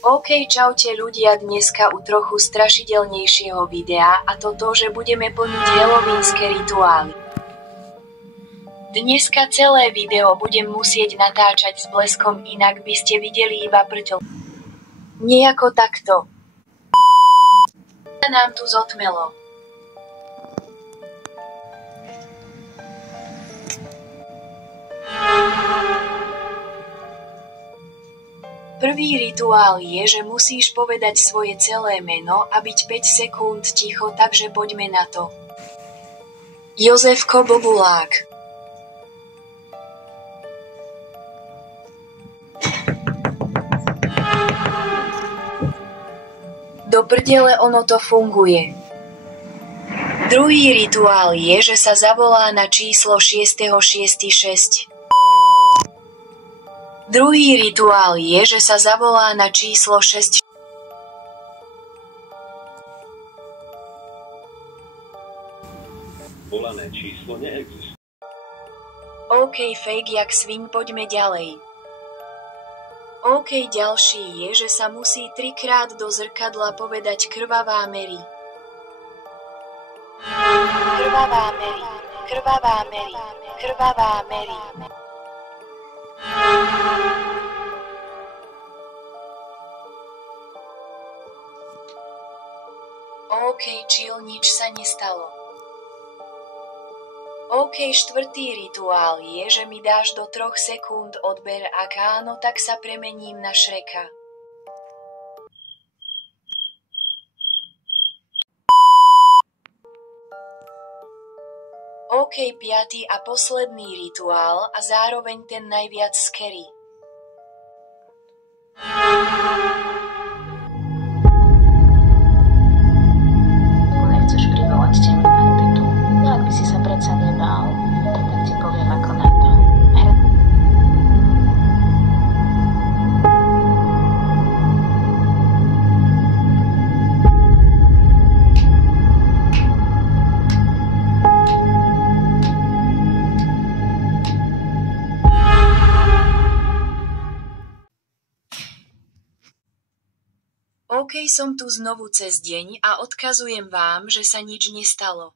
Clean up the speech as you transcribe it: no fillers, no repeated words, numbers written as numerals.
OK, čaute ľudia, dneska u trochu strašidelnejšieho videa, a to, že budeme plniť halloweenské rituály. Dneska celé video budem musieť natáčať s bleskom, inak by ste videli iba prťl. Nejako takto. Nám tu zotmelo. Prvý rituál je, že musíš povedať svoje celé meno a byť 5 sekúnd ticho, takže poďme na to. Jozefko Bobulák. Do prdele, ono to funguje. Druhý rituál je, že sa zavolá na číslo 666. Druhý rituál je, že sa zavolá na číslo 6. Volané číslo neexistuje. OK, fake jak svin, poďme ďalej. OK, ďalší je, že sa musí 3-krát do zrkadla povedať krvavá Mary. Krvavá Mary, krvavá Mary, krvavá Mary. OK, chill, nič sa nestalo. OK, štvrtý rituál je, že mi dáš do 3 sekúnd odber, ak áno, tak sa premením na Shreka. OK, piatý a posledný rituál a zároveň ten najviac scary. Nechceš privolať temnú entitu. No ak by si sa predsa nebál, tak ti poviem ako na to. OK, som tu znovu cez deň a odkazujem vám, že sa nič nestalo.